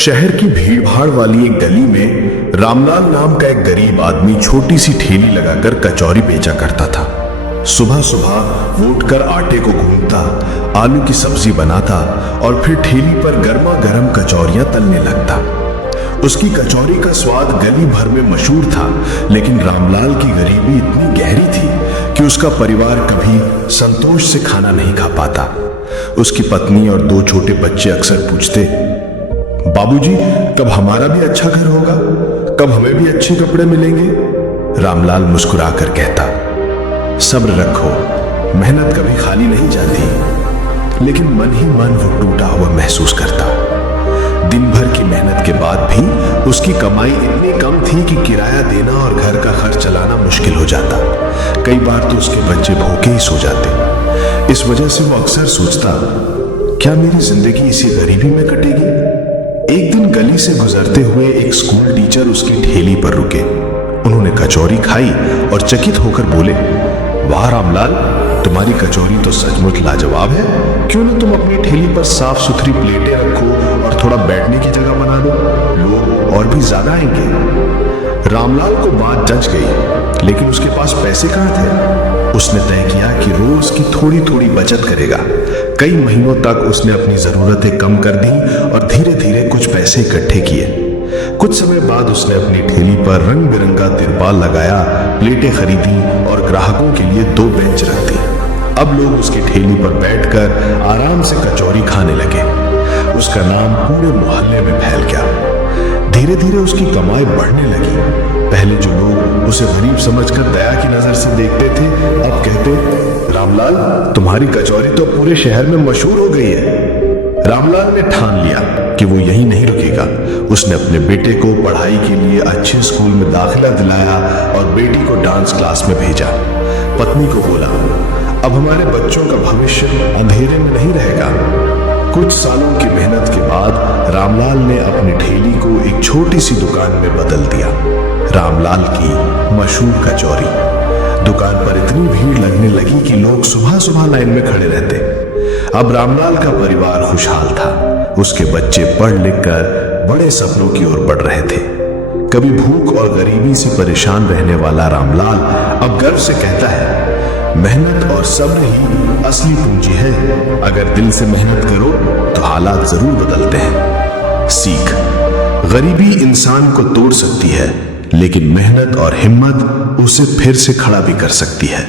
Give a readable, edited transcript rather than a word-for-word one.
शहर की भीड़भाड़ वाली एक गली में रामलाल नाम का एक गरीब आदमी छोटी सी ठेली लगाकर कचौरी बेचा करता था। सुबह सुबह वो उठकर आटे को गूंथता, आलू की सब्जी बनाता और फिर ठेली पर गर्मा गर्म कचौरियां तलने लगता। उसकी कचौरी का स्वाद गली भर में मशहूर था, लेकिन रामलाल की गरीबी इतनी गहरी थी कि उसका परिवार कभी संतोष से खाना नहीं खा पाता। उसकी पत्नी और 2 छोटे बच्चे अक्सर पूछते, बाबूजी, कब हमारा भी अच्छा घर होगा? कब हमें भी अच्छे कपड़े मिलेंगे? रामलाल मुस्कुरा कर कहता, सब्र रखो, मेहनत कभी खाली नहीं जाती। लेकिन मन ही मन वो टूटा हुआ महसूस करता। दिन भर की मेहनत के बाद भी उसकी कमाई इतनी कम थी कि किराया देना और घर का खर्च चलाना मुश्किल हो जाता। कई बार तो उसके बच्चे भूखे ही सो जाते। इस वजह से वो अक्सर सोचता, क्या मेरी जिंदगी इसी गरीबी में कटेगी? एक दिन गली से गुजरते हुए एक स्कूल टीचर उसकी ठेली पर रुके। उन्होंने कचौरी खाई और चकित होकर बोले, वाह रामलाल, तुम्हारी कचौरी तो सचमुच लाजवाब है। क्यों न तुम अपनी ठेली पर साफ सुथरी प्लेटें रखो और थोड़ा बैठने की जगह बना दो, लोग और भी ज्यादा आएंगे। रामलाल को बात जच गई, लेकिन उसके पास पैसे कहाँ थे? उसने तय किया कि रोज की थोड़ी थोड़ी बचत करेगा। कई महीनों तक उसने अपनी जरूरतें कम कर दी और धीरे धीरे कुछ पैसे इकट्ठे किए। कुछ समय बाद उसने अपनी ठेली पर रंग बिरंगा तिरपाल लगाया, प्लेटें खरीदी और ग्राहकों के लिए 2 बेंच रख दी। अब लोग उसकी ठेली पर बैठकर आराम से कचौरी खाने लगे। उसका नाम पूरे मोहल्ले में फैल गया। धीरे धीरे उसकी कमाई बढ़ने लगी। पहले जो लोग उसे गरीब समझकर दया की नजर से देखते थे, अब कहते, रामलाल, तुम्हारी कचौरी तो पूरे शहर में मशहूर हो गई है। रामलाल ने ठान लिया कि वो यहीं नहीं रुकेगा। उसने अपने बेटे को पढ़ाई के लिए अच्छे स्कूल में दाखिला दिलाया और बेटी को डांस क्लास में भेजा। पत्नी को बोला, अब हमारे बच्चों का भविष्य अंधेरे में नहीं रहेगा। कुछ सालों की मेहनत के बाद रामलाल ने अपनी ठेली को एक छोटी सी दुकान में बदल दिया। रामलाल की मशहूर कचौरी। दुकान पर इतनी भीड़ लगने लगी कि लोग सुबह सुबह लाइन में खड़े रहते। अब रामलाल का परिवार खुशहाल था। उसके बच्चे पढ़ लिख कर बड़े सपनों की ओर बढ़ रहे थे। कभी भूख और गरीबी से परेशान रहने वाला रामलाल अब गर्व से कहता है, मेहनत और सब्र ही असली पूंजी है। अगर दिल से मेहनत करो तो हालात जरूर बदलते हैं। सीख, गरीबी इंसान को तोड़ सकती है, लेकिन मेहनत और हिम्मत उसे फिर से खड़ा भी कर सकती है।